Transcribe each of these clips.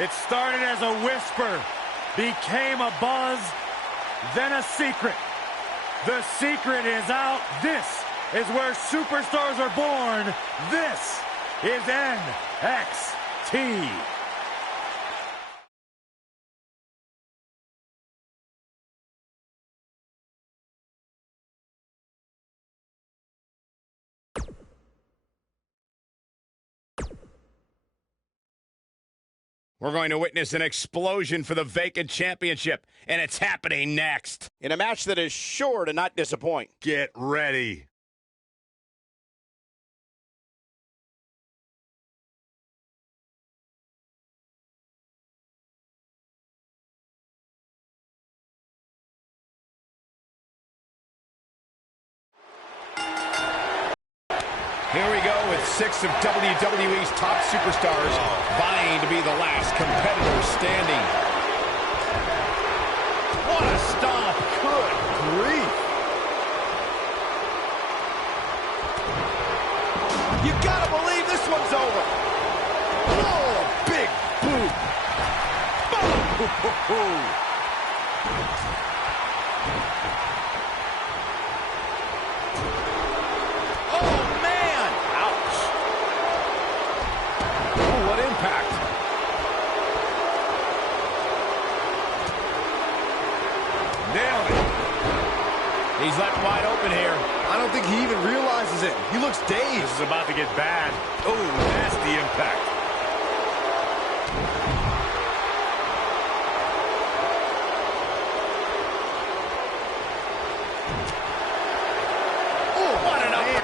It started as a whisper, became a buzz, then a secret. The secret is out. This is where superstars are born. This is NXT. We're going to witness an explosion for the vacant championship, and it's happening next. In a match that is sure to not disappoint. Get ready. Here we go with 6 of WWE's top superstars vying to be the last competitor standing. What a stomp! Good grief! You gotta believe this one's over. Oh, a big boot! Boom! He's left wide open here. I don't think he even realizes it. He looks dazed. This is about to get bad. Oh, nasty impact. Oh, what an upper.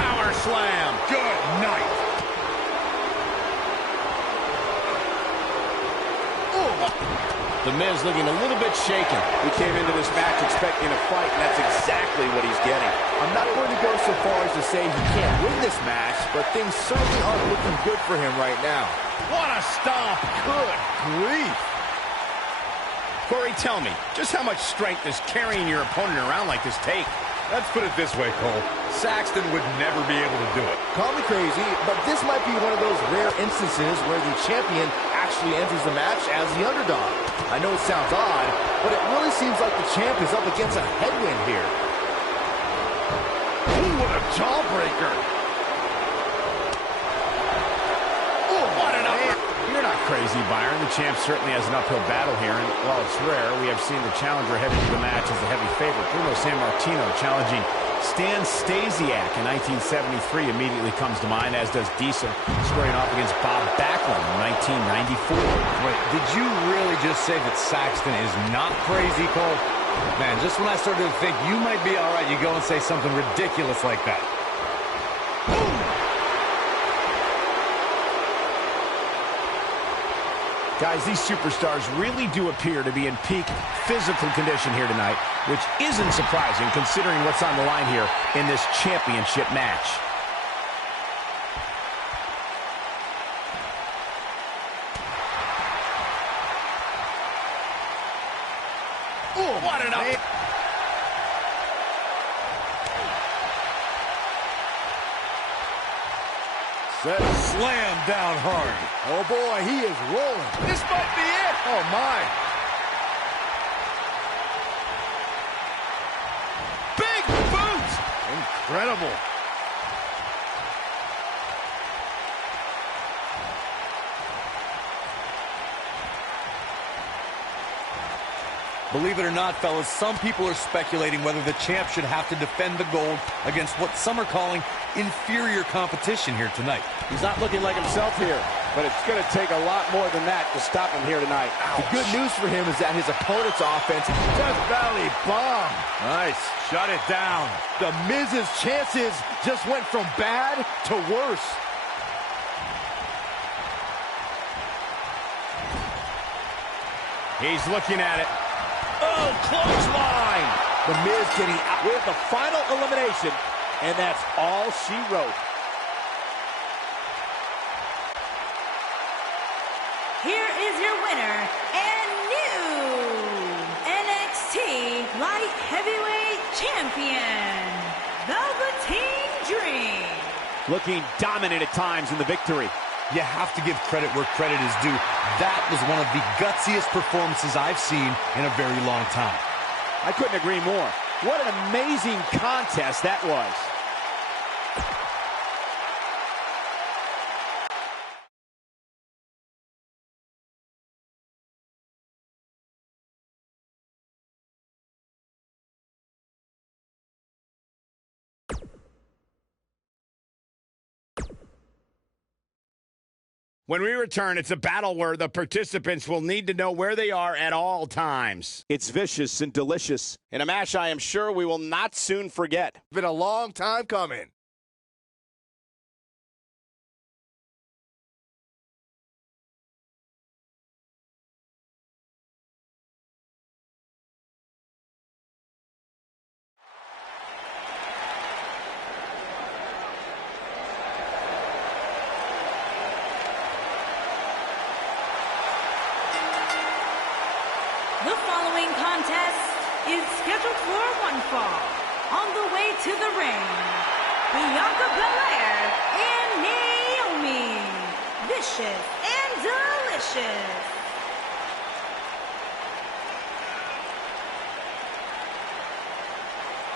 Power slam. Good night. The Miz looking a little bit shaken. We came into this match expecting a fight, and that's exactly what he's getting. I'm not going to go so far as to say he can't win this match, but things certainly aren't looking good for him right now. What a stomp! Good grief! Corey, tell me, just how much strength does carrying your opponent around like this take? Let's put it this way, Cole. Saxton would never be able to do it. Call me crazy, but this might be one of those rare instances where the champion actually enters the match as the underdog. I know it sounds odd, but it really seems like the champ is up against a headwind here. Ooh, what a jawbreaker! Oh, what an upper! You're not crazy, Byron. The champ certainly has an uphill battle here, and while it's rare, we have seen the challenger heading to the match as the heavy favorite. Bruno Sammartino challenging Stan Stasiak in 1973 immediately comes to mind, as does Diesel squaring off against Bob Backlund in 1994. Wait, did you really just say that Saxton is not crazy, Cole? Man, just when I started to think you might be all right, you go and say something ridiculous like that. Boom! Guys, these superstars really do appear to be in peak physical condition here tonight, which isn't surprising considering what's on the line here in this championship match. Oh, what an up! Set slam down hard. Oh boy, he is rolling. This might be it! Oh my. Big boots! Incredible. Believe it or not, fellas, some people are speculating whether the champ should have to defend the gold against what some are calling inferior competition here tonight. He's not looking like himself here, but it's going to take a lot more than that to stop him here tonight. The good news for him is that his opponent's offense Death Valley bomb. Nice. Shut it down. The Miz's chances just went from bad to worse. He's looking at it. Oh, clothesline! The Miz getting out with the final elimination, and that's all she wrote. Here is your winner and new NXT Light Heavyweight Champion, Velveteen Dream. Looking dominant at times in the victory. you have to give credit where credit is due. That was one of the gutsiest performances I've seen in a very long time. I couldn't agree more. What an amazing contest that was. When we return, it's a battle where the participants will need to know where they are at all times. It's vicious and delicious. In a match I am sure we will not soon forget. It's been a long time coming. The following contest is scheduled for one fall. On the way to the ring, Bianca Belair and Naomi. Vicious and delicious.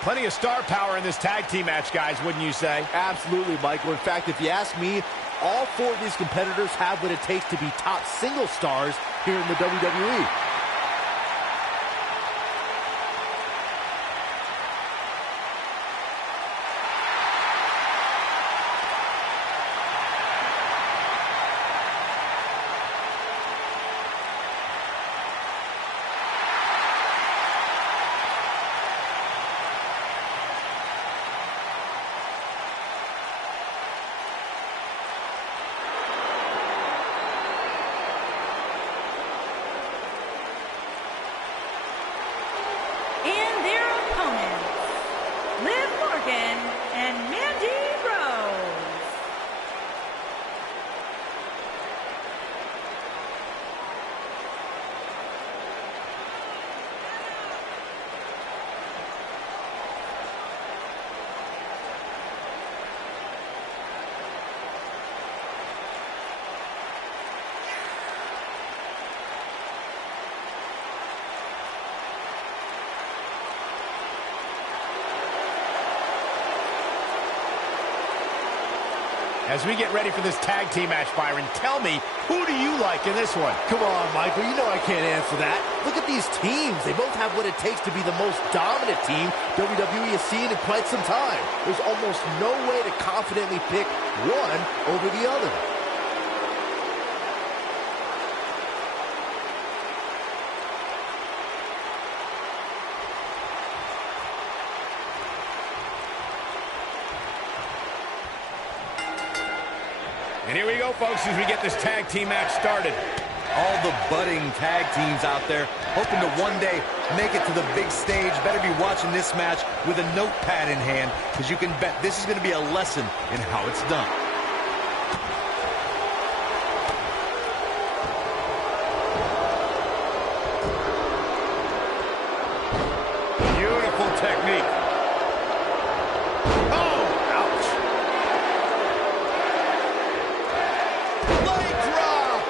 Plenty of star power in this tag team match, guys, wouldn't you say? Absolutely, Michael. In fact, if you ask me, all four of these competitors have what it takes to be top single stars here in the WWE. And their opponents, Liv Morgan and Mandy Rose. As we get ready for this tag team match, Byron, tell me, who do you like in this one? Come on, Michael, you know I can't answer that. Look at these teams. They both have what it takes to be the most dominant team WWE has seen in quite some time. There's almost no way to confidently pick one over the other. And here we go, folks, as we get this tag team match started. All the budding tag teams out there hoping to one day make it to the big stage. Better be watching this match with a notepad in hand, because you can bet this is going to be a lesson in how it's done. Beautiful technique. Oh, ouch. Leg drop.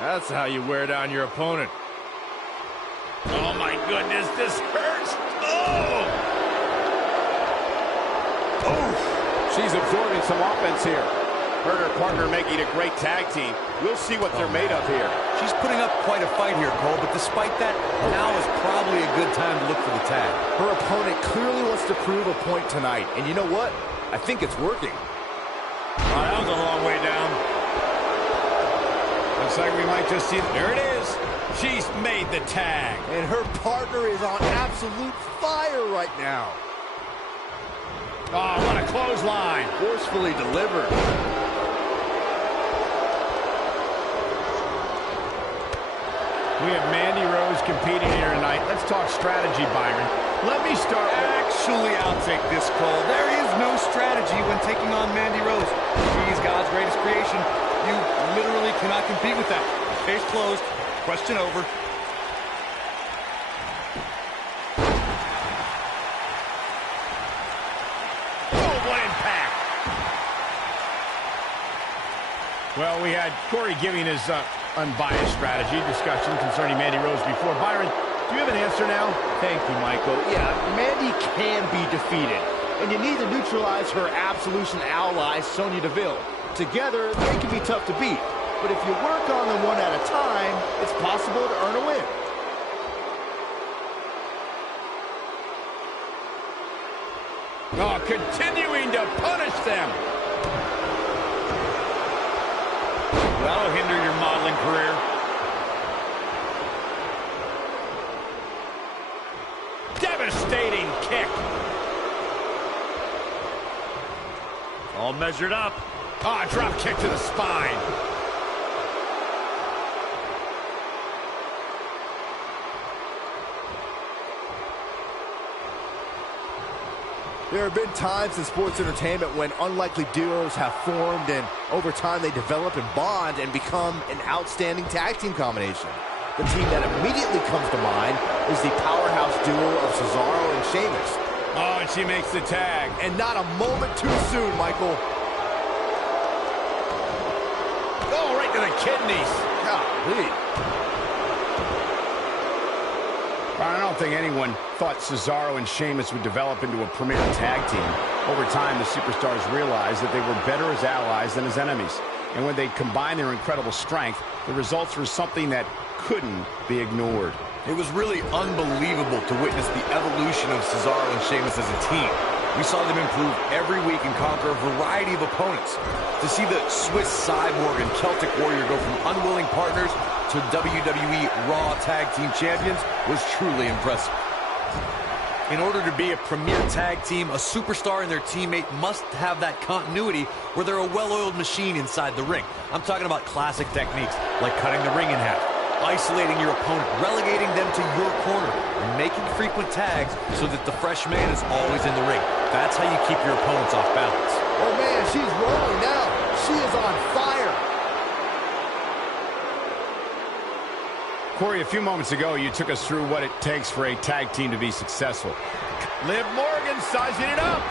That's how you wear down your opponent. Oh, my goodness, this hurts. Oh. Oh, she's absorbing some offense here. Her and her partner making a great tag team. We'll see what they're made of here. She's putting up quite a fight here, Cole, but despite that, now is probably a good time to look for the tag. Her opponent clearly wants to prove a point tonight. And you know what? I think it's working. Oh, that was a long way down. Looks like we might just see... There it is. She's made the tag. And her partner is on absolute fire right now. Oh, what a clothesline. Forcefully delivered. We have Mandy Rose competing here tonight. Let's talk strategy, Byron. Let me start with... Actually, I'll take this, Cole. There is no strategy when taking on Mandy Rose. She's God's greatest creation. You literally cannot compete with that. Case closed. Question over. Well, we had Corey giving his unbiased strategy discussion concerning Mandy Rose before. Byron, do you have an answer now? Thank you, Michael. Yeah, Mandy can be defeated, and you need to neutralize her Absolution ally, Sonya Deville. Together, they can be tough to beat, but if you work on them one at a time, it's possible to earn a win. Oh, continuing to punish them. That'll hinder your modeling career. Devastating kick. All measured up. Ah, oh, drop kick to the spine. There have been times in sports entertainment when unlikely duos have formed, and over time they develop and bond and become an outstanding tag team combination. The team that immediately comes to mind is the powerhouse duo of Cesaro and Sheamus. Oh, and she makes the tag. And not a moment too soon, Michael. Oh, right to the kidneys. Golly. I don't think anyone thought Cesaro and Sheamus would develop into a premier tag team. Over time, the superstars realized that they were better as allies than as enemies. And when they combined their incredible strength, the results were something that couldn't be ignored. It was really unbelievable to witness the evolution of Cesaro and Sheamus as a team. We saw them improve every week and conquer a variety of opponents. To see the Swiss Cyborg and Celtic Warrior go from unwilling partners to WWE Raw Tag Team Champions was truly impressive. In order to be a premier tag team, a superstar and their teammate must have that continuity where they're a well-oiled machine inside the ring. I'm talking about classic techniques like cutting the ring in half, isolating your opponent, relegating them to your corner, and making frequent tags so that the fresh man is always in the ring. That's how you keep your opponents off balance. Oh man, she's rolling now. She is on fire. Corey, a few moments ago, you took us through what it takes for a tag team to be successful. Liv Morgan sizing it up.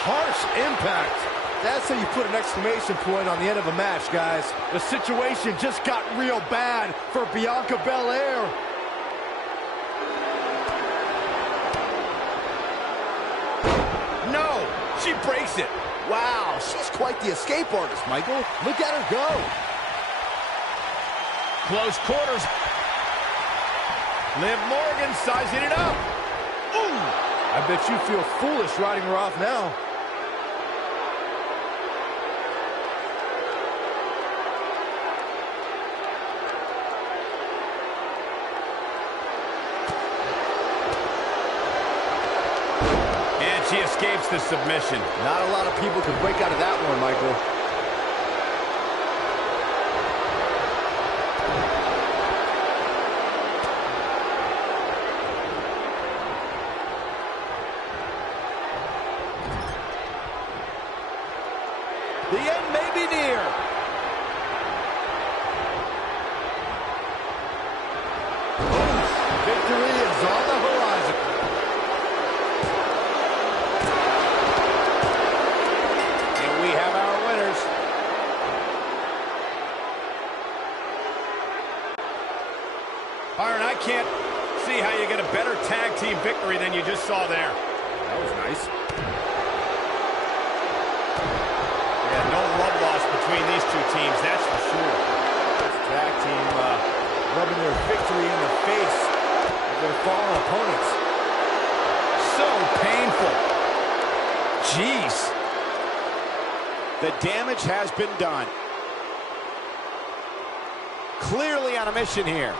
Harsh impact. That's how you put an exclamation point on the end of a match, guys. The situation just got real bad for Bianca Belair. No, she breaks it. Wow, she's quite the escape artist, Michael. Look at her go. Close quarters. Liv Morgan sizing it up. Ooh, I bet you feel foolish riding her off now. And she escapes the submission. Not a lot of people could break out of that one, Michael. The end may be near. Victory is on the horizon. And we have our winners. Byron, I can't see how you get a better tag team victory than you just saw there. That was nice. No love lost between these two teams, that's for sure. This tag team rubbing their victory in the face of their fallen opponents. So painful. Jeez. The damage has been done. Clearly on a mission here.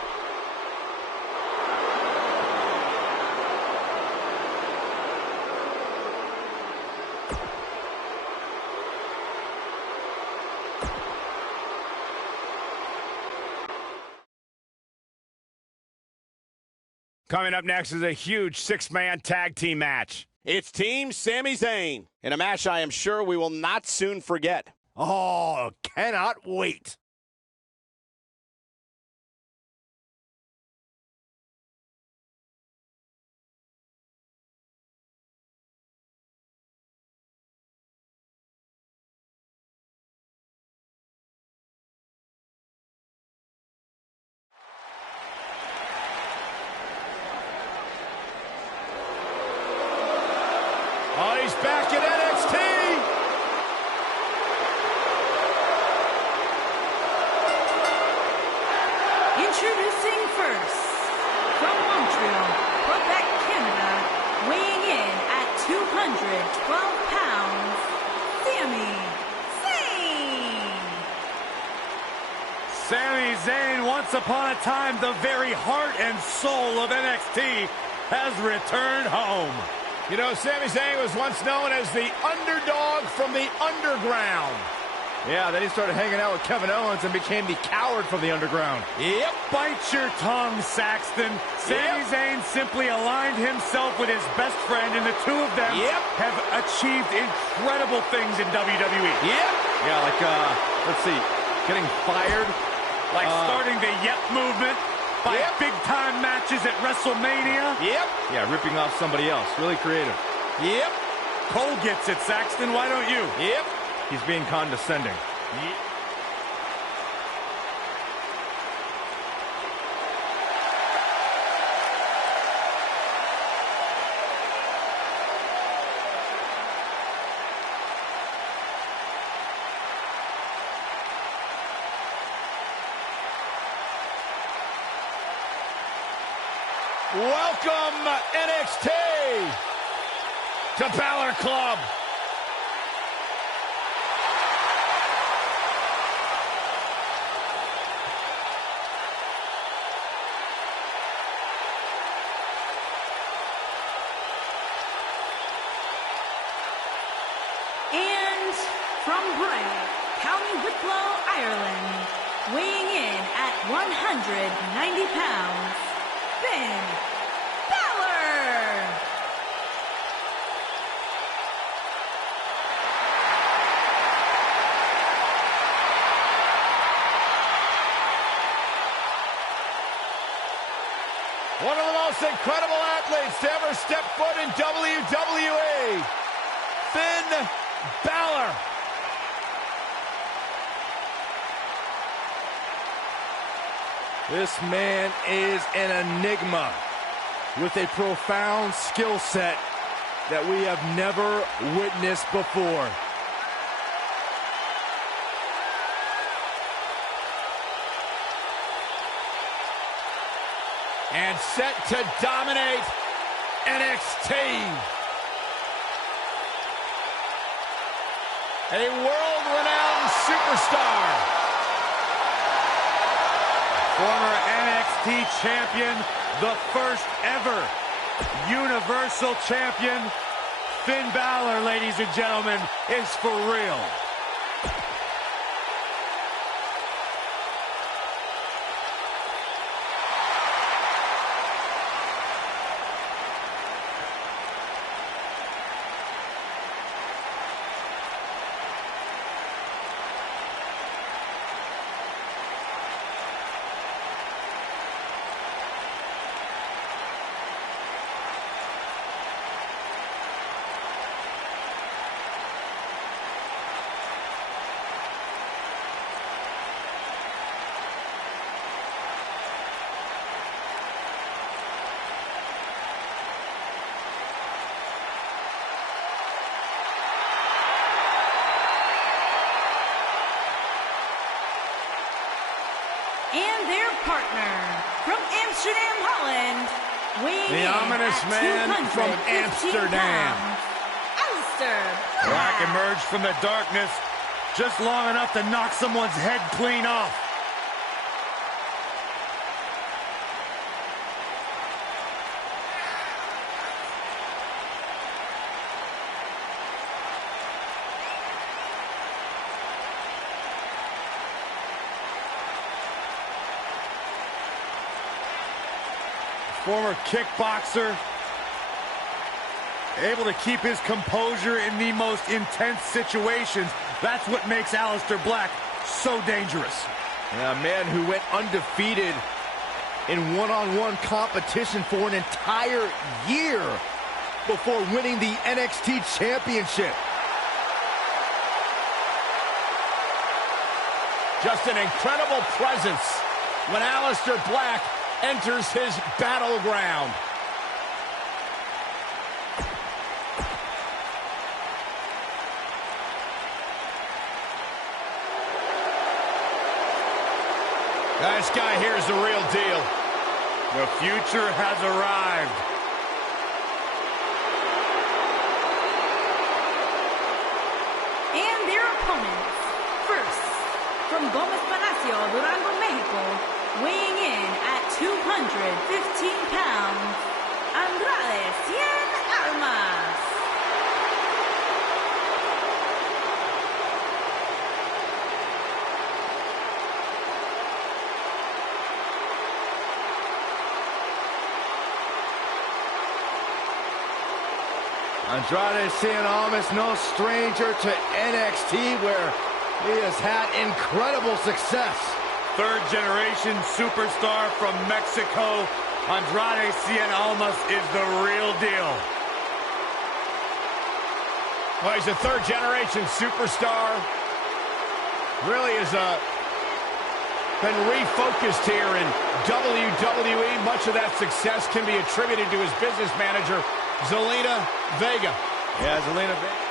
Coming up next is a huge six-man tag team match. It's Team Sami Zayn in a match I am sure we will not soon forget. Oh, cannot wait. back in NXT. Introducing first, from Montreal, Quebec, Canada, weighing in at 212 pounds, Sami Zayn. Sami Zayn, once upon a time, the very heart and soul of NXT, has returned home. You know, Sami Zayn was once known as the underdog from the underground. Yeah, then he started hanging out with Kevin Owens and became the coward from the underground. Yep. Bite your tongue, Saxton. Sami Zayn simply aligned himself with his best friend, and the two of them have achieved incredible things in WWE. Yeah, like, let's see, getting fired. Like starting the Yep movement by big-time matches at WrestleMania. Yeah, ripping off somebody else. Really creative. Cole gets it, Saxton. Why don't you? He's being condescending. Welcome, NXT, to Balor Club. And from Bryan, County Wicklow, Ireland, weighing in at 190 pounds, Finn Balor. One of the most incredible athletes to ever step foot in WWE, Finn Balor. This man is an enigma with a profound skill set that we have never witnessed before. And set to dominate NXT. A world-renowned superstar. Former NXT champion, the first ever Universal champion, Finn Balor, ladies and gentlemen, is for real. And their partner from Amsterdam, Holland, weighing The in ominous at man from 215 Amsterdam. pounds, Aleister Black emerged from the darkness just long enough to knock someone's head clean off. Former kickboxer, able to keep his composure in the most intense situations. That's what makes Aleister Black so dangerous. A man who went undefeated in one-on-one competition for an entire year before winning the NXT Championship. Just an incredible presence when Aleister Black enters his battleground. This guy here is the real deal. The future has arrived. And their opponents. First, from Gomez Palacio, Durango, Mexico, weighing in at 215 pounds, Andrade and Almas. Andrade Cien Almas, no stranger to NXT, where he has had incredible success. Third-generation superstar from Mexico, Andrade Cien Almas is the real deal. Well, he's a third-generation superstar. Really has been refocused here in WWE. Much of that success can be attributed to his business manager, Zelina Vega. Yeah, Zelina Vega.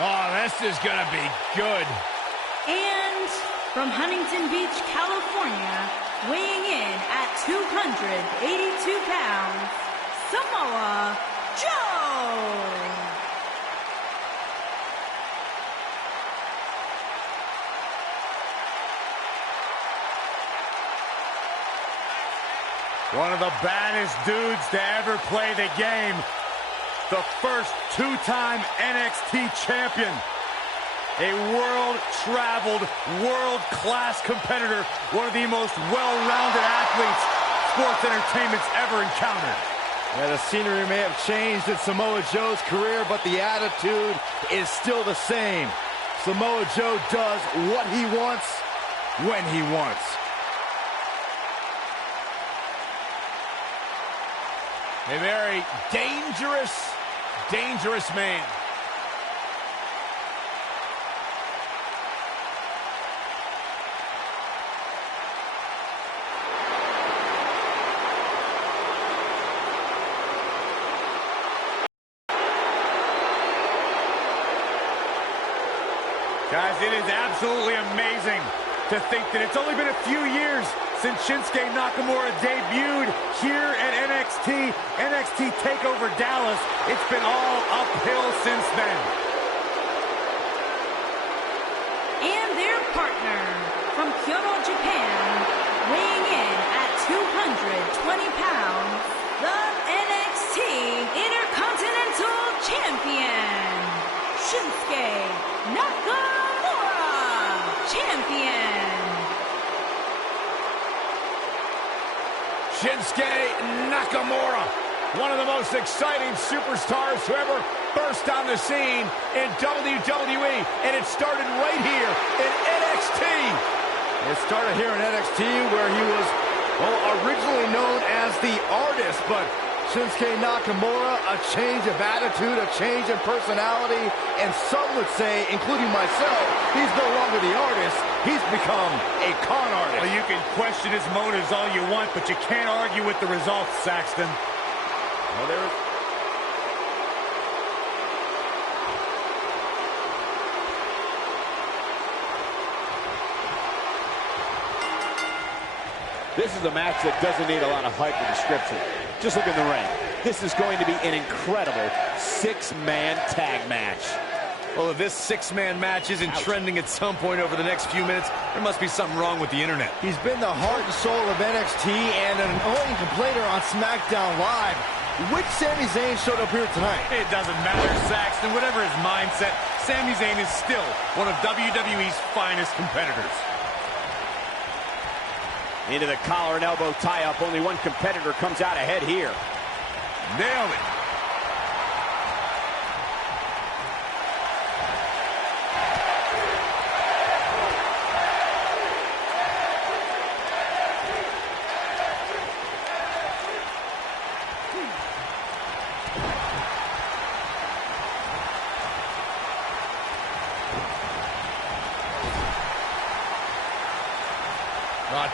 Oh, this is going to be good. And from Huntington Beach, California, weighing in at 282 pounds, Samoa Joe. One of the baddest dudes to ever play the game. The first two-time NXT champion. A world-traveled, world-class competitor. One of the most well-rounded athletes sports entertainment's ever encountered. Yeah, the scenery may have changed in Samoa Joe's career, but the attitude is still the same. Samoa Joe does what he wants, when he wants. A very dangerous man. Guys, it is absolutely amazing to think that it's only been a few years since Shinsuke Nakamura debuted here at NXT TakeOver Dallas. It's been all uphill since then. And their partner from Kyoto, Japan, weighing in at 220 pounds, the NXT Intercontinental Champion, Shinsuke Nakamura, champion. Shinsuke Nakamura, one of the most exciting superstars to ever burst on the scene in WWE, and it started right here in NXT. It started here in NXT, where he was, well, originally known as the Artist, but Shinsuke Nakamura, a change of attitude, a change in personality, and some would say, including myself, he's no longer the Artist, he's become a con artist. Well, you can question his motives all you want, but you can't argue with the results, Saxton. Well, there is... This is a match that doesn't need a lot of hype or description. Just look in the ring. This is going to be an incredible six-man tag match. Well, if this six-man match isn't trending at some point over the next few minutes, there must be something wrong with the internet. He's been the heart and soul of NXT and an annoying complainer on SmackDown Live. Which Sami Zayn showed up here tonight? It doesn't matter, Saxton. Whatever his mindset, Sami Zayn is still one of WWE's finest competitors. Into the collar and elbow tie-up. Only one competitor comes out ahead here. Nailed it.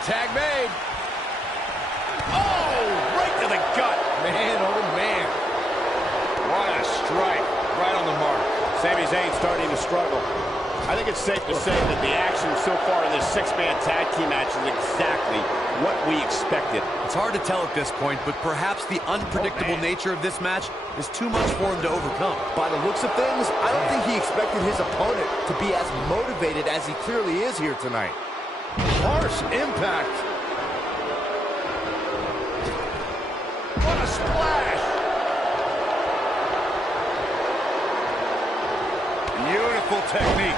Tag made. Oh, right to the gut. Man, Sami Zayn starting to struggle. I think it's safe to say that the action so far in this six-man tag team match is exactly what we expected. It's hard to tell at this point, but perhaps the unpredictable nature of this match is too much for him to overcome. By the looks of things, I don't think he expected his opponent to be as motivated as he clearly is here tonight. Harsh impact. What a splash! Beautiful technique.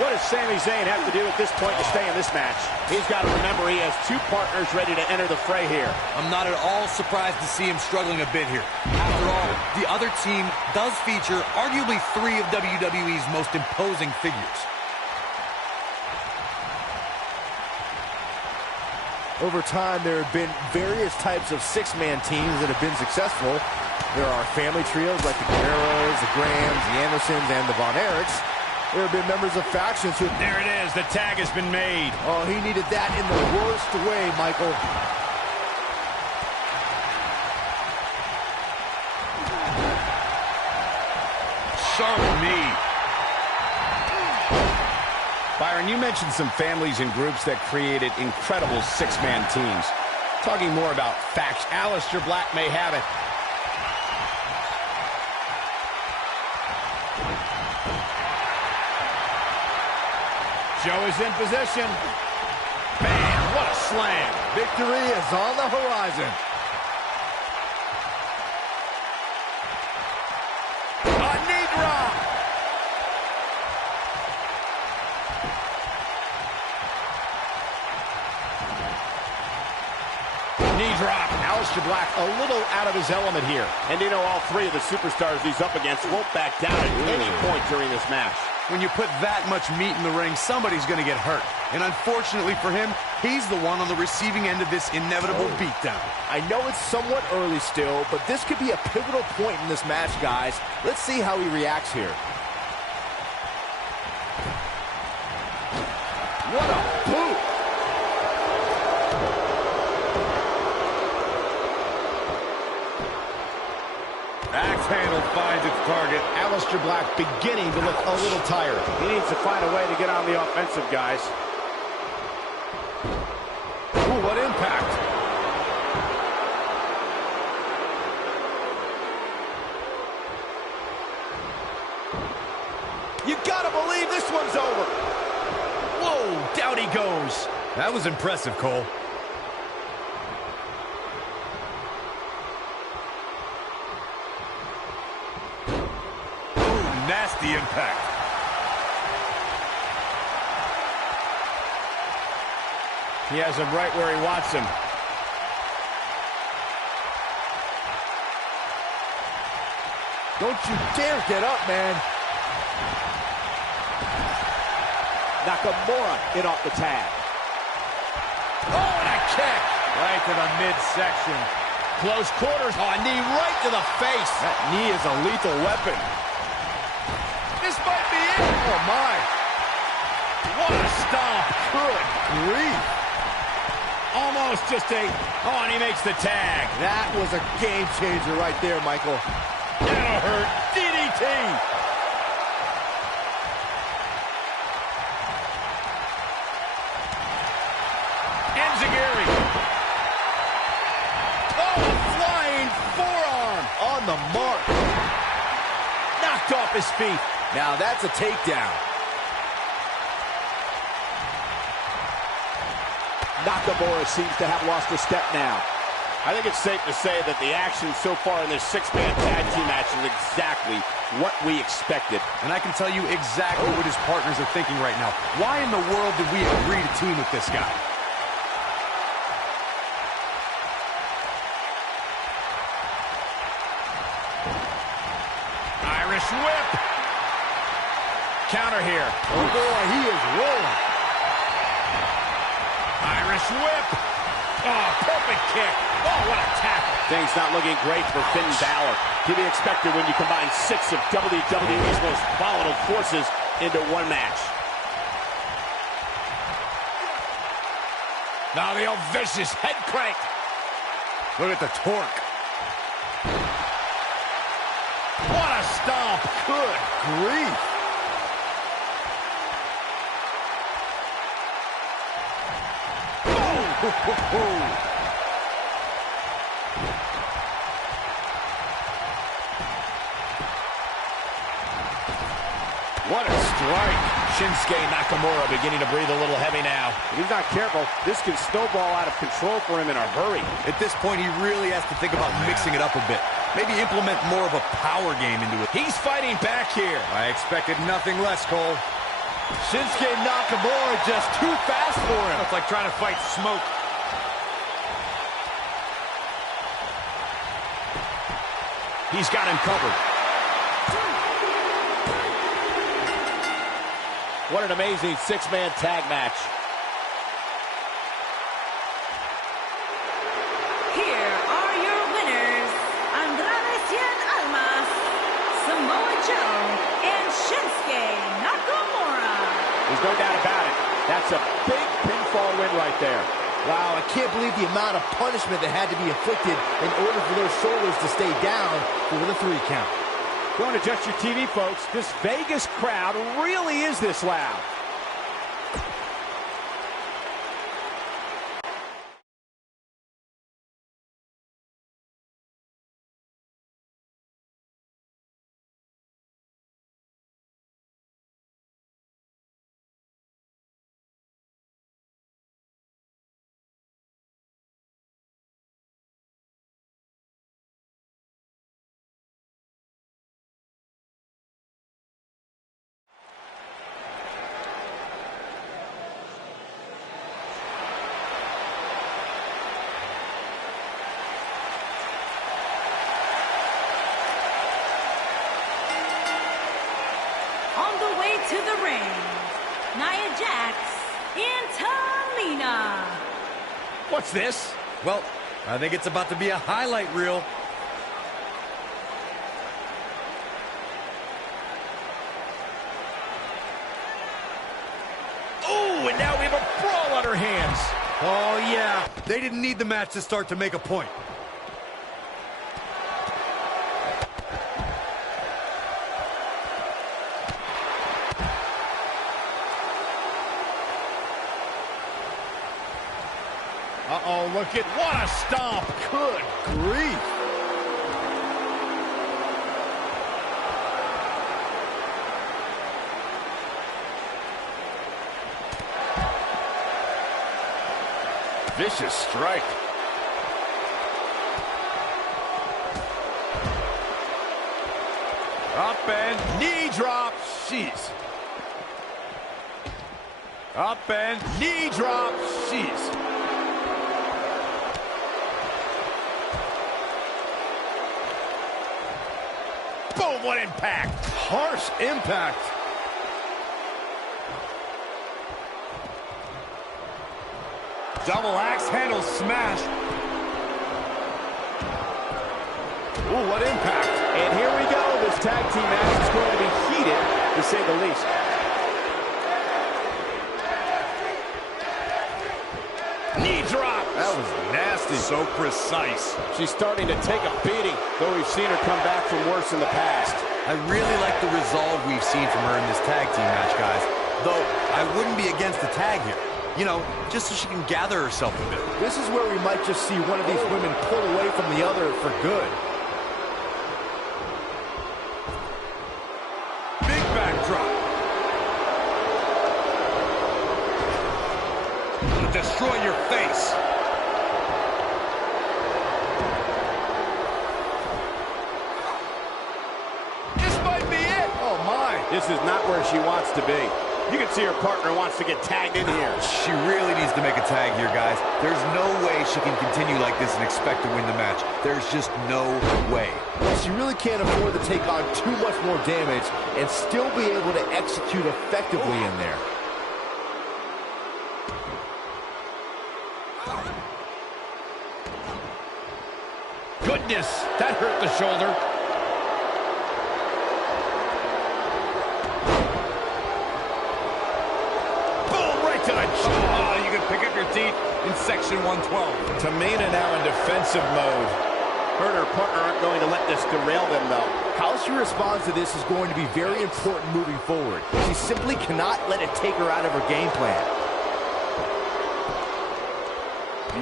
What does Sami Zayn have to do at this point to stay in this match? He's got to remember he has two partners ready to enter the fray here. I'm not at all surprised to see him struggling a bit here. After all, the other team does feature arguably three of WWE's most imposing figures. Over time, there have been various types of six-man teams that have been successful. There are family trios like the Guerreros, the Grahams, the Andersons, and the Von Erichs. There have been members of factions who... There it is. The tag has been made. Oh, he needed that in the worst way, Michael. Sharp knee. Byron, you mentioned some families and groups that created incredible six-man teams. Talking more about facts, Aleister Black may have it. Joe is in position. Man, what a slam. Victory is on the horizon. A knee drop. Knee drop. Aleister Black a little out of his element here. And you know, all three of the superstars he's up against won't back down at any point during this match. When you put that much meat in the ring, somebody's going to get hurt. And unfortunately for him, he's the one on the receiving end of this inevitable beatdown. I know it's somewhat early still, but this could be a pivotal point in this match, guys. Let's see how he reacts here. What a boot! Axe handle finds its target. Aleister Black beginning to look a little tired. He needs to find a way to get on the offensive, guys. Ooh, what impact. You gotta believe this one's over. Whoa, down he goes. That was impressive, Cole. Nasty impact. He has him right where he wants him. Don't you dare get up, man. Nakamura in off the tag. Oh, and a kick. Right to the midsection. Close quarters. Oh, a knee right to the face. That knee is a lethal weapon. This might be it. Oh, my. What a stomp. Good grief. Almost just a... Oh, and he makes the tag. That was a game changer right there, Michael. That'll hurt. DDT. Enziguri. Oh, a flying forearm. On the mark. Knocked off his feet. Now that's a takedown. Nakamura seems to have lost a step now. I think it's safe to say that the action so far in this six-man tag team match is exactly what we expected. And I can tell you exactly what his partners are thinking right now. Why in the world did we agree to team with this guy? Irish whip. Counter here. Oh, boy, he is rolling. Irish whip. Oh, perfect kick. Oh, what a tackle. Things not looking great for Finn Balor. To be expected when you combine 6 of WWE's most volatile forces into one match. Now the old vicious head crank. Look at the torque. What a stomp. Good grief. Oh. What a strike. Shinsuke Nakamura beginning to breathe a little heavy now. If he's not careful, this can snowball out of control for him in a hurry. At this point, he really has to think about mixing it up a bit. Maybe implement more of a power game into it. He's fighting back here. I expected nothing less, Cole. Shinsuke Nakamura just too fast for him. It's like trying to fight smoke. He's got him covered. What an amazing six-man tag match. Here are your winners, Andrade and Almas, Samoa Joe, and Shinsuke Nakamura. There's no doubt about it. That's a big pinfall win right there. Wow, I can't believe the amount of punishment that had to be inflicted in order for those shoulders to stay down for the 3 count. Don't adjust your TV, folks. This Vegas crowd really is this loud. To the ring, Nia Jax and Tamina. What's this? Well, I think it's about to be a highlight reel. Oh, and now we have a brawl on our hands. Oh, yeah. They didn't need the match to start to make a point. Uh-oh, look at what a stomp. Good grief. Vicious strike. Up and knee drop. Jeez. Up and knee drop. Jeez. Boom, what impact. Harsh impact. Double axe handle smash. Ooh, what impact. And here we go. This tag team match is going to be heated, to say the least. Knee drop. That was nasty. So precise. She's starting to take a beating, though we've seen her come back from worse in the past. I really like the resolve we've seen from her in this tag team match, guys. Though, I wouldn't be against the tag here. You know, just so she can gather herself a bit. This is where we might just see one of these women pull away from the other for good. Big backdrop. It'll destroy your face. This might be it. Oh, my. This is not where she wants to be. You can see her partner wants to get tagged in here. She really needs to make a tag here, guys. There's no way she can continue like this and expect to win the match. There's just no way. She really can't afford to take on too much more damage and still be able to execute effectively in there. Goodness, that hurt the shoulder. Oh, you can pick up your 17th in Section 112. Tamina now in defensive mode. Her and her partner aren't going to let this derail them, though. How she responds to this is going to be very important moving forward. She simply cannot let it take her out of her game plan.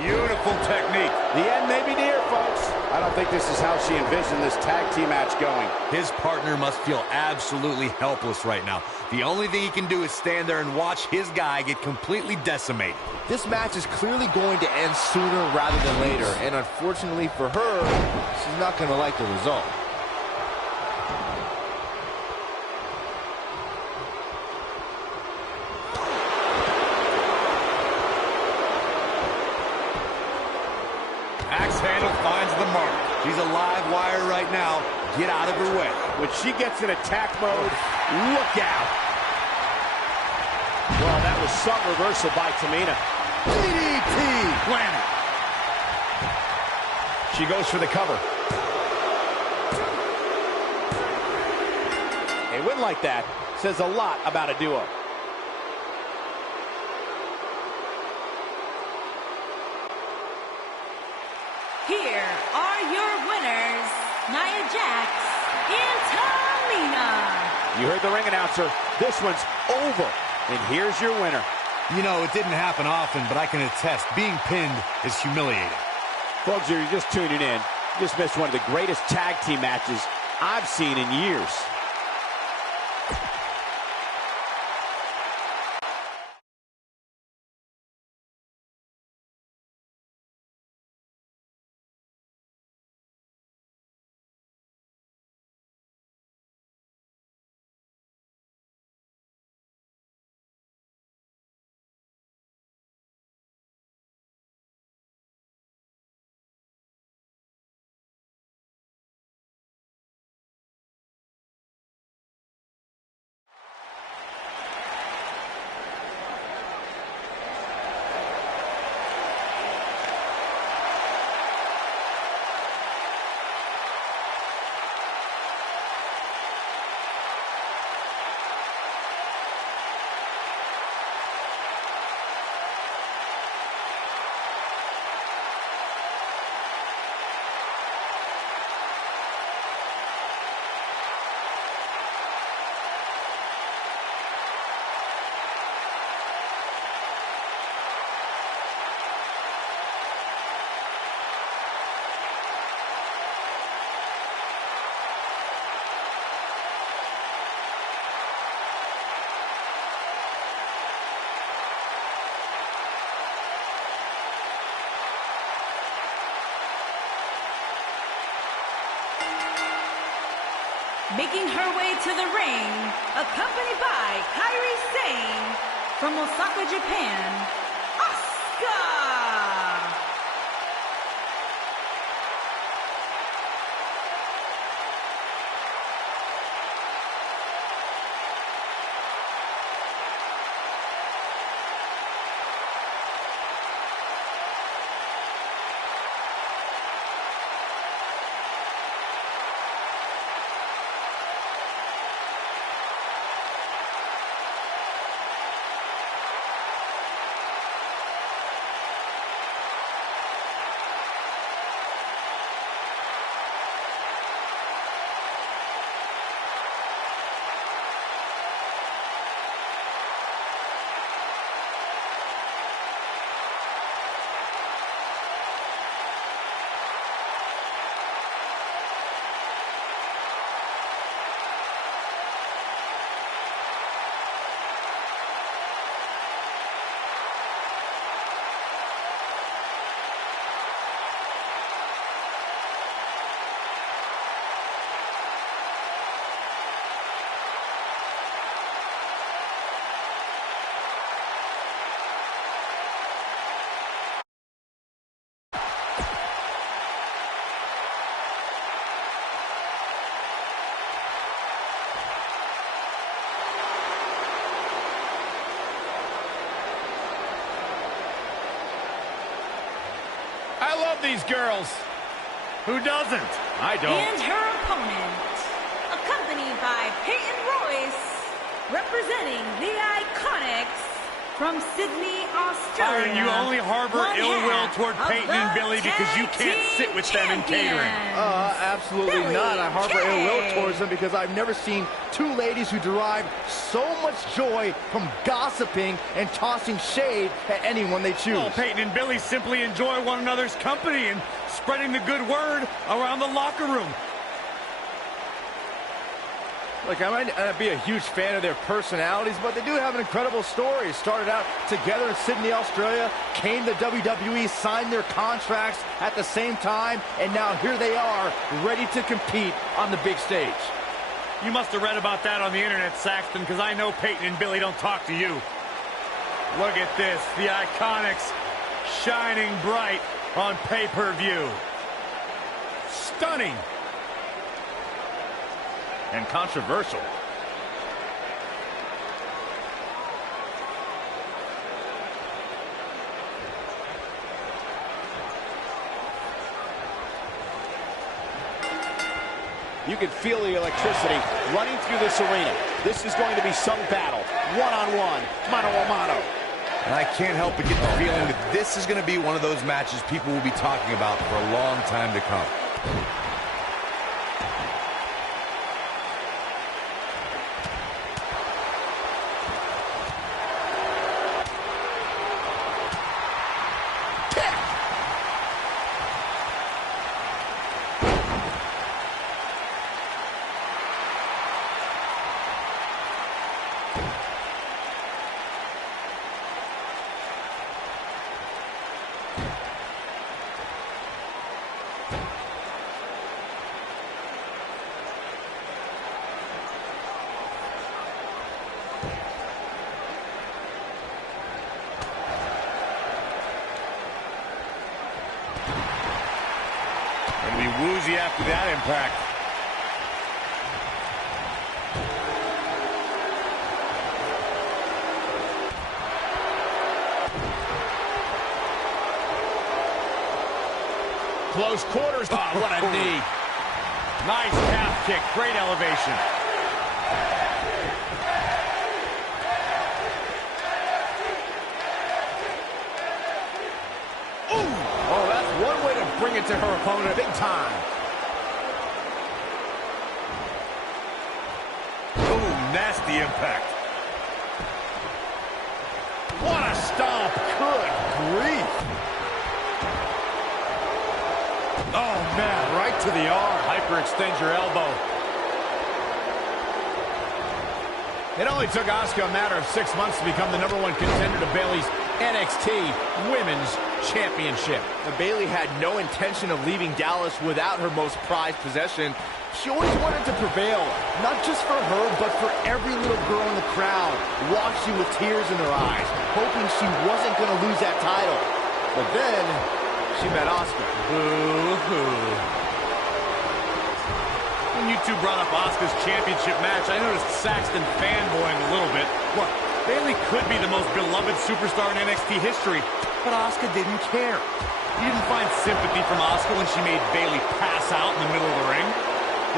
Beautiful technique. The end may be near, folks. I don't think this is how she envisioned this tag team match going. His partner must feel absolutely helpless right now. The only thing he can do is stand there and watch his guy get completely decimated. This match is clearly going to end sooner rather than later, and unfortunately for her, she's not going to like the result. Axe handle finds the mark. She's a live wire right now. Get out of her way. When she gets in attack mode, look out. Well, that was some reversal by Tamina. DDT! Whammy. She goes for the cover. A win like that says a lot about a duo. Here are your winners, Nia Jax and Tamina. You heard the ring announcer. This one's over. And here's your winner. You know, it didn't happen often, but I can attest, being pinned is humiliating. Folks, if you're just tuning in, you just missed one of the greatest tag team matches I've seen in years. Making her way to the ring, accompanied by Kairi Sane from Osaka, Japan, Asuka! I love these girls. Who doesn't? I don't. And her opponent, accompanied by Peyton Royce, representing the Iconics From Sydney, Australia. Byron, you only harbor ill will toward Peyton and Billie because you can't sit with them in catering. Absolutely not. I harbor ill will towards them because I've never seen two ladies who derive so much joy from gossiping and tossing shade at anyone they choose. Well, Peyton and Billie simply enjoy one another's company and spreading the good word around the locker room. Look, I might not be a huge fan of their personalities, but they do have an incredible story. Started out together in Sydney, Australia, came to WWE, signed their contracts at the same time, and now here they are, ready to compete on the big stage. You must have read about that on the internet, Saxton, because I know Peyton and Billie don't talk to you. Look at this, the Iconics shining bright on pay-per-view. Stunning. And controversial. You can feel the electricity running through this arena. This is going to be some battle. One-on-one, mano-a-mano. And I can't help but get the feeling that this is going to be one of those matches people will be talking about for a long time to come. Gonna be woozy after that impact. Close quarters. Oh, what a knee. Nice calf kick, great elevation. One way to bring it to her opponent big time. Ooh, nasty impact. What a stomp. Good grief. Oh, man, right to the arm. Hyperextend your elbow. It only took Asuka a matter of 6 months to become the #1 contender to Bayley's NXT Women's Championship. Bayley had no intention of leaving Dallas without her most prized possession. She always wanted to prevail, not just for her, but for every little girl in the crowd, watching with tears in her eyes, hoping she wasn't going to lose that title. But then, she met Asuka. Boo-hoo. When you two brought up Asuka's championship match, I noticed Saxton fanboying a little bit. Look, Bayley could be the most beloved superstar in NXT history, but Asuka didn't care. He didn't find sympathy from Asuka when she made Bayley pass out in the middle of the ring.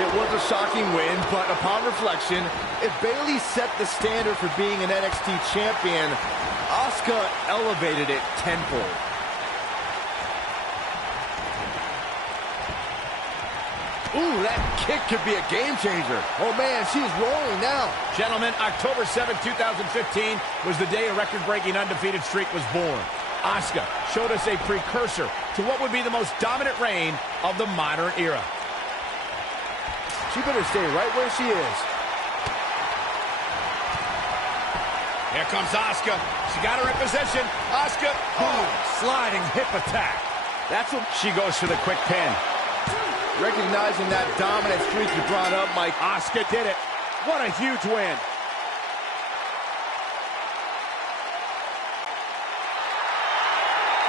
It was a shocking win, but upon reflection, if Bayley set the standard for being an NXT champion, Asuka elevated it tenfold. Ooh, that kick could be a game changer. Oh, man, she is rolling now. Gentlemen, October 7, 2015 was the day a record-breaking undefeated streak was born. Asuka showed us a precursor to what would be the most dominant reign of the modern era. She better stay right where she is. Here comes Asuka. She got her in position. Asuka, boom, sliding hip attack. That's what She goes for the quick pin. recognizing that dominant streak you brought up, Mike. Asuka did it. What a huge win.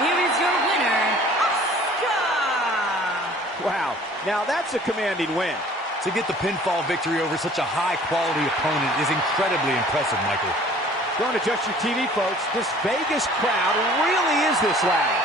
Here is your winner, Asuka! Wow, now that's a commanding win. To get the pinfall victory over such a high-quality opponent is incredibly impressive, Michael. Don't adjust your TV, folks. This Vegas crowd really is this loud.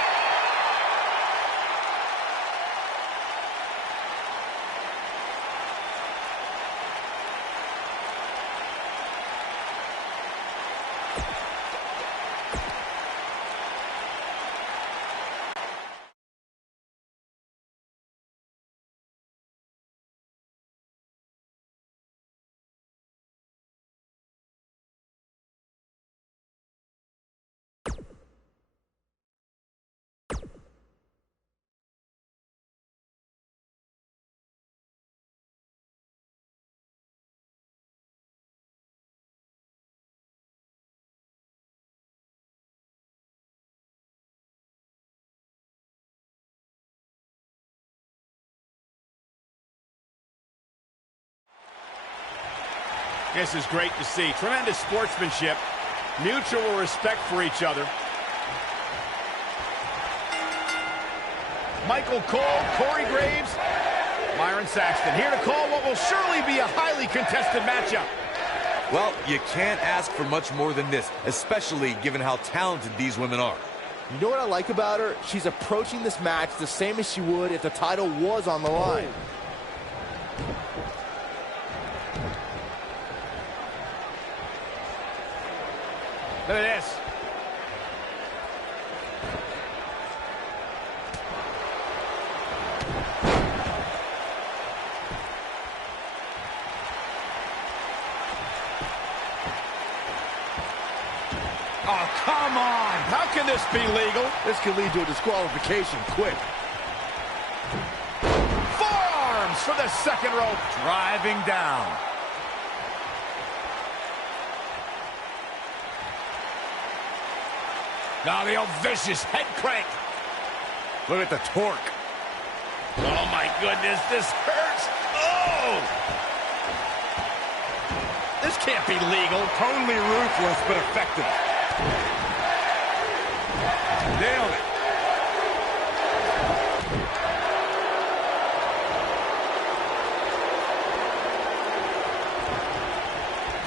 This is great to see. Tremendous sportsmanship, mutual respect for each other. Michael Cole, Corey Graves, Byron Saxton here to call what will surely be a highly contested matchup. Well, you can't ask for much more than this, especially given how talented these women are. You know what I like about her? She's approaching this match the same as she would if the title was on the line. Look at this. Oh, come on! How can this be legal? This could lead to a disqualification quick. Forearms for the second rope. Driving down. Now the old vicious head crank. Look at the torque. Oh, my goodness, this hurts. Oh! This can't be legal. Totally ruthless, but effective. Nailed it.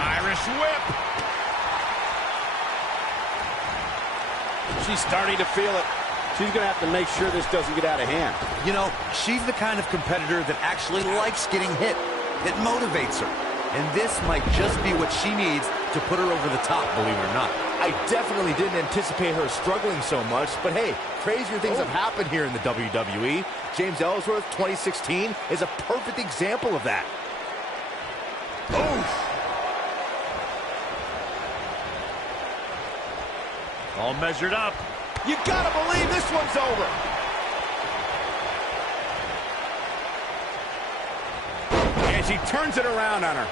Irish whip. She's starting to feel it. She's going to have to make sure this doesn't get out of hand. You know, she's the kind of competitor that actually likes getting hit. It motivates her. And this might just be what she needs to put her over the top, believe it or not. I definitely didn't anticipate her struggling so much, but hey, crazier things have happened here in the WWE. James Ellsworth, 2016, is a perfect example of that. All measured up. You gotta believe this one's over. And she turns it around on her.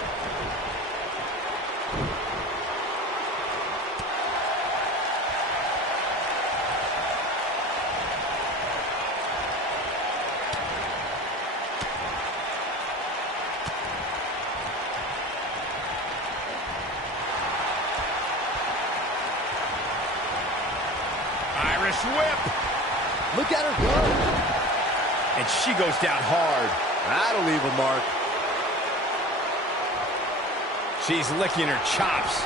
Irish whip. Look at her go. And she goes down hard. That'll leave a mark. She's licking her chops.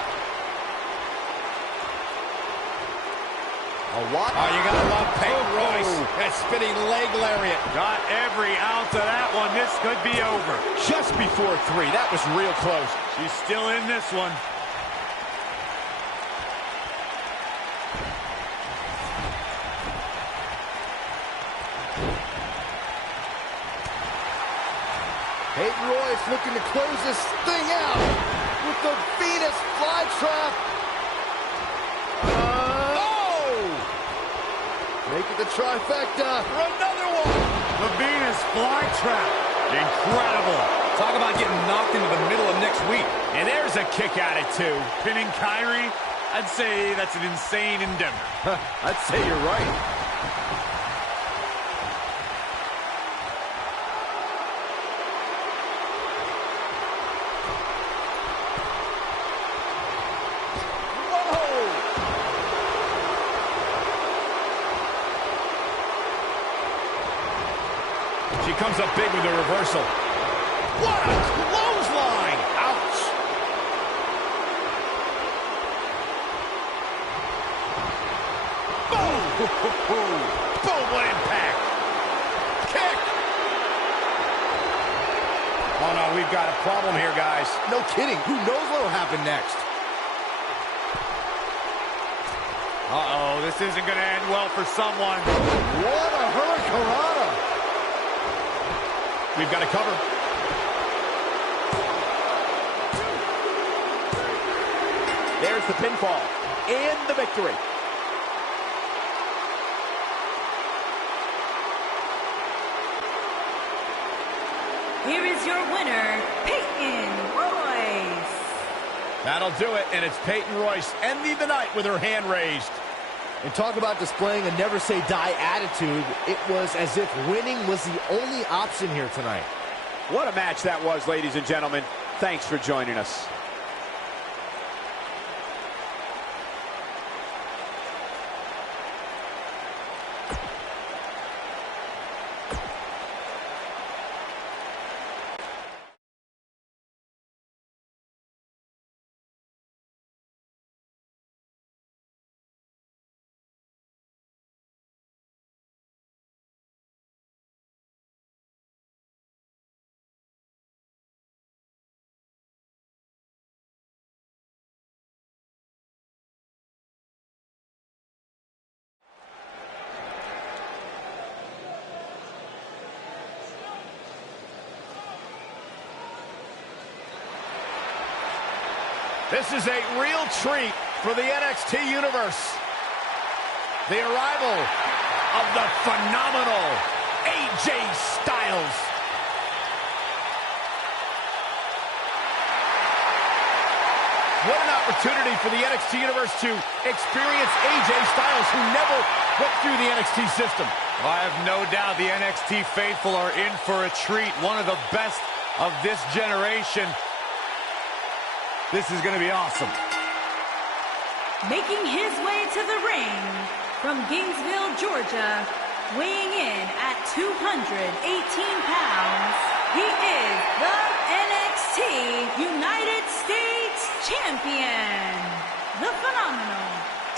A what? Oh, you gotta love Peyton Royce. That spinning leg lariat. Got every ounce of that one. This could be over. Just before 3. That was real close. She's still in this one. Peyton Royce looking to close this thing out with the Venus flytrap. Make it the trifecta for another one. The Venus flytrap. Incredible. Talk about getting knocked into the middle of next week. And there's a kick at it, too. Pinning Kairi, I'd say that's an insane endeavor. I'd say you're right. She comes up big with a reversal. What a clothesline! Ouch! Boom! Boom, what impact! Kick! Oh no, we've got a problem here, guys. No kidding. Who knows what will happen next? Uh-oh, this isn't going to end well for someone. What a hurricanrana! We've got to cover. There's the pinfall and the victory. Here is your winner, Peyton Royce. That'll do it, and it's Peyton Royce ending the night with her hand raised. And talk about displaying a never-say-die attitude. It was as if winning was the only option here tonight. What a match that was, ladies and gentlemen. Thanks for joining us. This is a real treat for the NXT Universe. The arrival of the phenomenal AJ Styles. What an opportunity for the NXT Universe to experience AJ Styles, who never went through the NXT system. Well, I have no doubt the NXT faithful are in for a treat. One of the best of this generation. This is going to be awesome. Making his way to the ring from Gainesville, Georgia, weighing in at 218 pounds, he is the NXT United States Champion, the phenomenal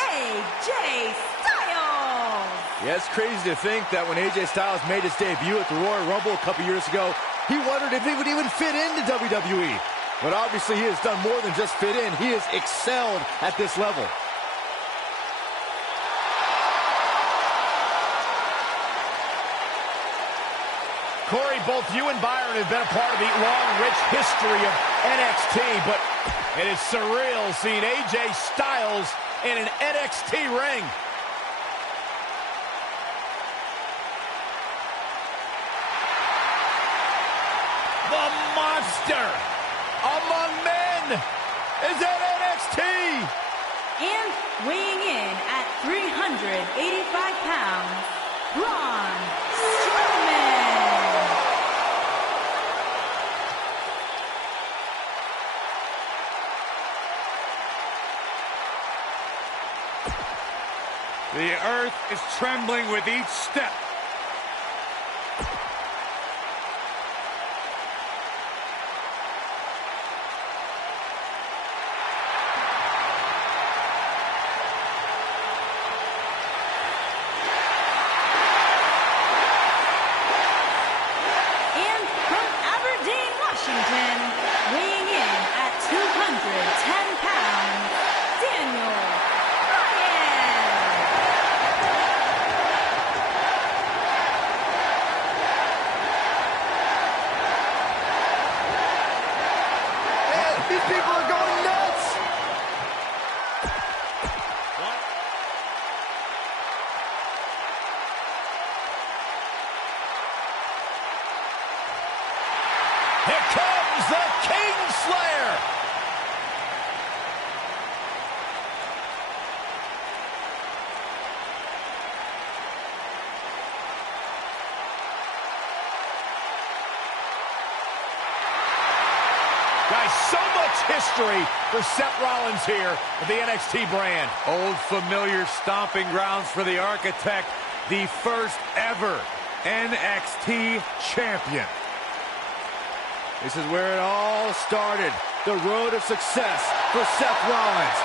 AJ Styles. Yeah, it's crazy to think that when AJ Styles made his debut at the Royal Rumble a couple years ago, he wondered if he would even fit into WWE. But obviously he has done more than just fit in. He has excelled at this level. Corey, both you and Byron have been a part of the long, rich history of NXT, but it is surreal seeing AJ Styles in an NXT ring. The monster among men is at NXT. And weighing in at 385 pounds, Braun Strowman. The earth is trembling with each step. And from Aberdeen, Washington, weighing in at 210 pounds, Daniel Bryan. Man, these people are going nuts. Here comes the Kingslayer. Guys, so much history for Seth Rollins here with the NXT brand. Old familiar stomping grounds for the Architect, the first ever NXT champion. This is where it all started. The road of success for Seth Rollins.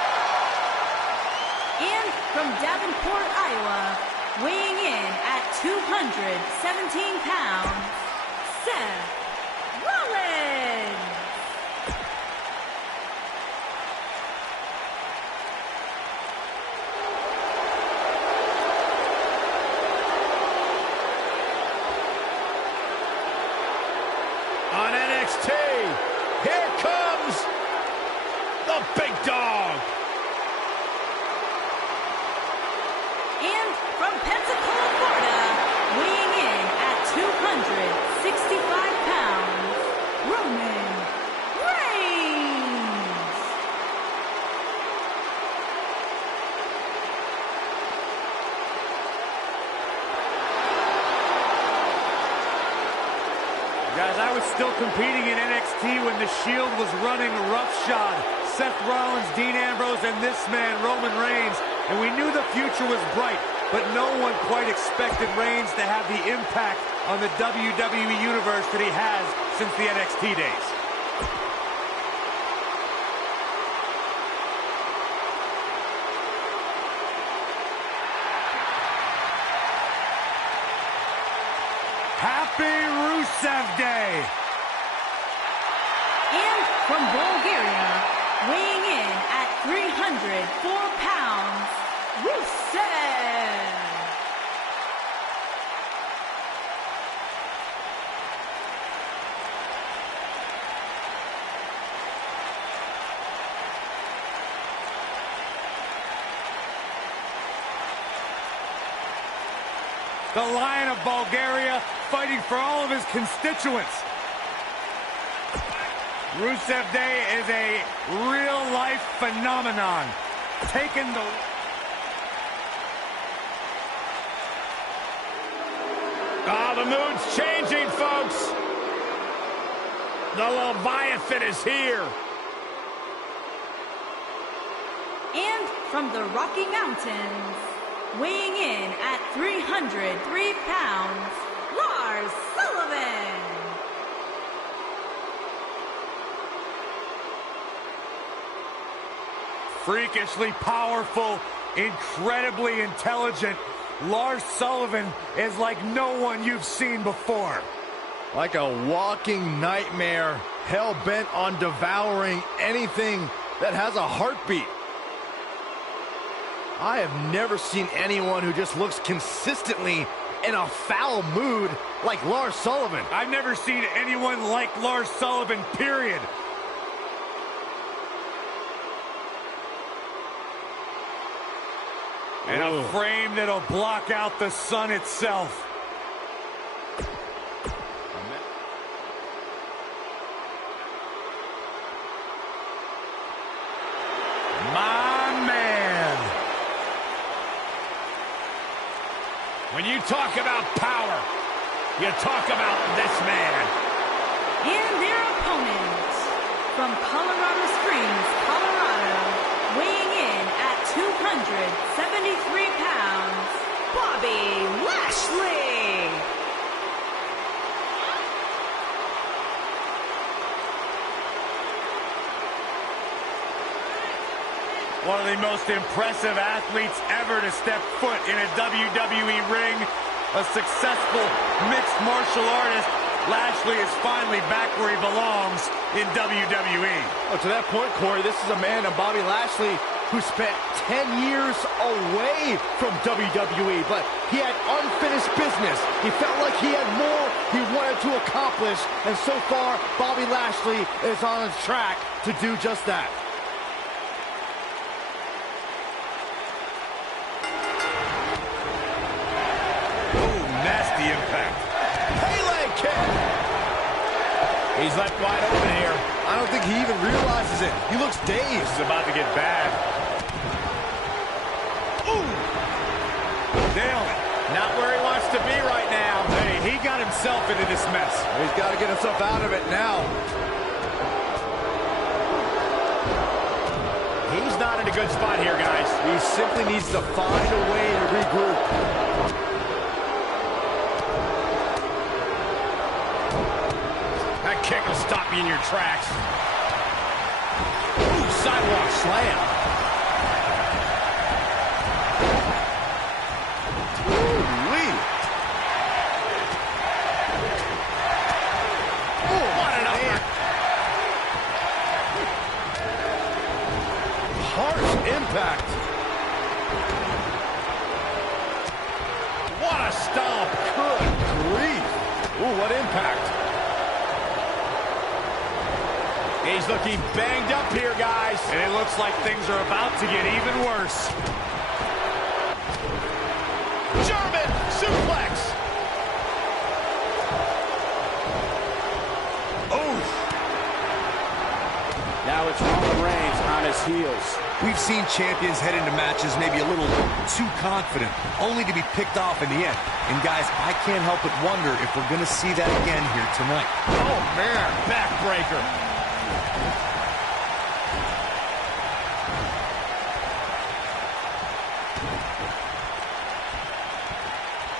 And from Davenport, Iowa, weighing in at 217 pounds, Seth Rollins. On NXT, here comes the big dog. And from Pensacola, Florida, weighing in at 265 pounds, Roman Reigns. Guys, I was still competing in NXT when the Shield was running roughshod. Seth Rollins, Dean Ambrose, and this man, Roman Reigns. And we knew the future was bright, but no one quite expected Reigns to have the impact on the WWE Universe that he has since the NXT days. Happy Rusev Day! And from Bulgaria, weighing in at 304 pounds, Rusev. the Lion of Bulgaria, fighting for all of his constituents. Rusev Day is a real-life phenomenon. Taking the... The mood's changing, folks. The Leviathan is here. And from the Rocky Mountains, weighing in at 303 pounds, Lars Sullivan. Freakishly powerful, incredibly intelligent, Lars Sullivan is like no one you've seen before. Like a walking nightmare, hell-bent on devouring anything that has a heartbeat. I have never seen anyone who just looks consistently in a foul mood like Lars Sullivan. I've never seen anyone like Lars Sullivan, period. And a frame that'll block out the sun itself. My man. When you talk about power, you talk about this man. And their opponent, from Colorado Springs, Colorado, weighing in at 273 pounds, Bobby Lashley. One of the most impressive athletes ever to step foot in a WWE ring. A successful mixed martial artist. Lashley is finally back where he belongs in WWE. Oh, to that point, Corey, this is a man, Bobby Lashley, who spent 10 years away from WWE, but he had unfinished business. He felt like he had more he wanted to accomplish, and so far, Bobby Lashley is on his track to do just that. Nasty impact. Pele kick! He's left wide open here. I don't think he even realizes it. He looks dazed. This is about to get bad. Ooh! Nailed it. Not where he wants to be right now. Hey, he got himself into this mess. He's got to get himself out of it now. He's not in a good spot here, guys. He simply needs to find a way to regroup. That kick will stop you in your tracks. Ooh, sidewalk slam. Ooh-wee. Ooh, what an uppercut. Harsh impact. What a stomp. Good grief. Ooh, what impact. He's looking banged up here, guys. And it looks like things are about to get even worse. German suplex. Oof. Now it's Roman Reigns on his heels. We've seen champions head into matches maybe a little too confident, only to be picked off in the end. And guys, I can't help but wonder if we're going to see that again here tonight. Oh, man. Backbreaker.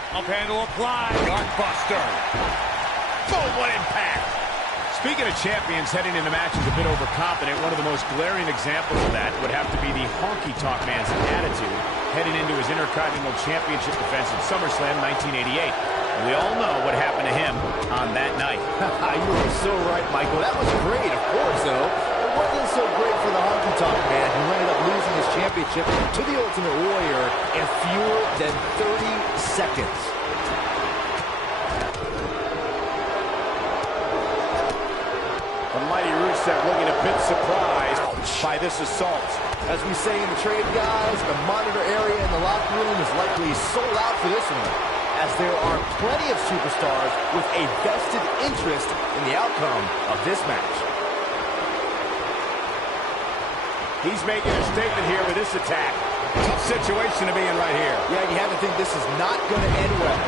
Up handle applied. Gutbuster. Boom, what impact. Speaking of champions heading into matches a bit overconfident, one of the most glaring examples of that would have to be the honky-tonk man's attitude heading into his Intercontinental Championship defense at SummerSlam 1988. We all know what happened to him on that night. You are so right, Michael. That was great, of course, though. It wasn't so great for the honky-tonk man, who ended up losing his championship to the Ultimate Warrior in fewer than 30 seconds. The mighty Rusev looking a bit surprised by this assault. As we say in the trade, guys, the monitor area in the locker room is likely sold out for this one. as there are plenty of superstars with a vested interest in the outcome of this match. He's making a statement here with this attack. Tough situation to be in right here. Yeah, you have to think this is not going to end well.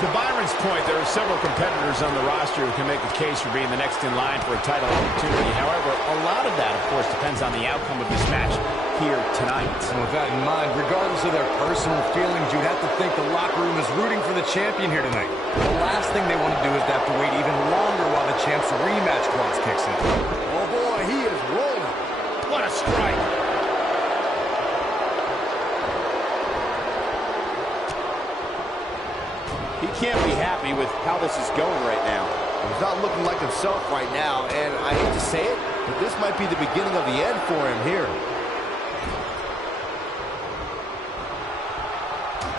To Byron's point, there are several competitors on the roster who can make a case for being the next in line for a title opportunity. However, a lot of that, of course, depends on the outcome of this match here tonight. And with that in mind, regardless of their personal feelings, you'd have to think the locker room is rooting for the champion here tonight. The last thing they want to do is to have to wait even longer while the champ's rematch clause kicks in. Oh boy, he is rolling. What a strike! He can't be happy with how this is going right now. He's not looking like himself right now, and I hate to say it, but this might be the beginning of the end for him here.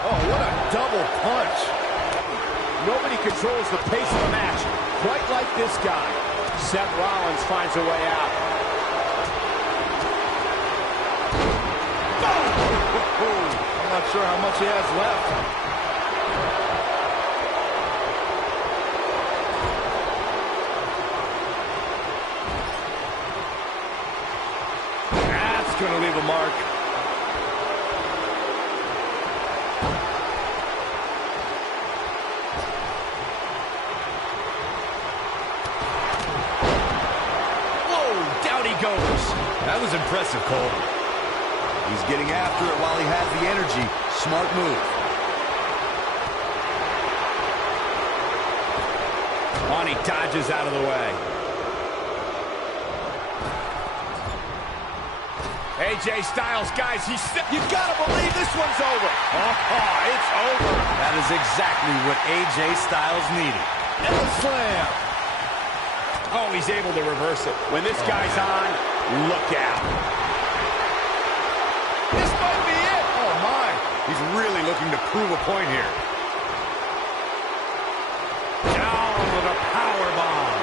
Oh, what a double punch. Nobody controls the pace of the match quite like this guy. Seth Rollins finds a way out. I'm not sure how much he has left. That's going to leave a mark. Goes. That was impressive, Cole. He's getting after it while he has the energy. Smart move. On, he dodges out of the way. AJ Styles, guys, you gotta believe this one's over. Oh, it's over. That is exactly what AJ Styles needed. And a slam. Oh, he's able to reverse it. When this guy's on, look out. This might be it. Oh, my. He's really looking to prove a point here. Down with a powerbomb.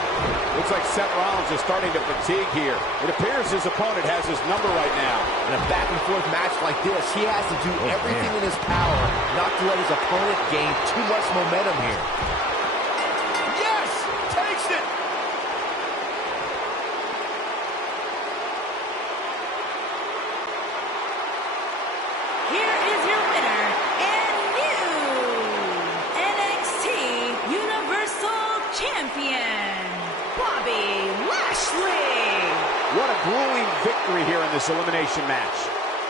Looks like Seth Rollins is starting to fatigue here. It appears his opponent has his number right now. In a back-and-forth match like this, he has to do everything in his power not to let his opponent gain too much momentum here. Yes! Takes it! Here is your winner and new NXT Universal Champion, Bobby Lashley. What a grueling victory here in this elimination match.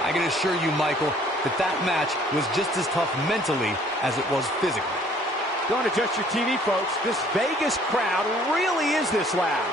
I can assure you, Michael, that match was just as tough mentally as it was physically. Don't adjust your TV, folks. This Vegas crowd really is this loud.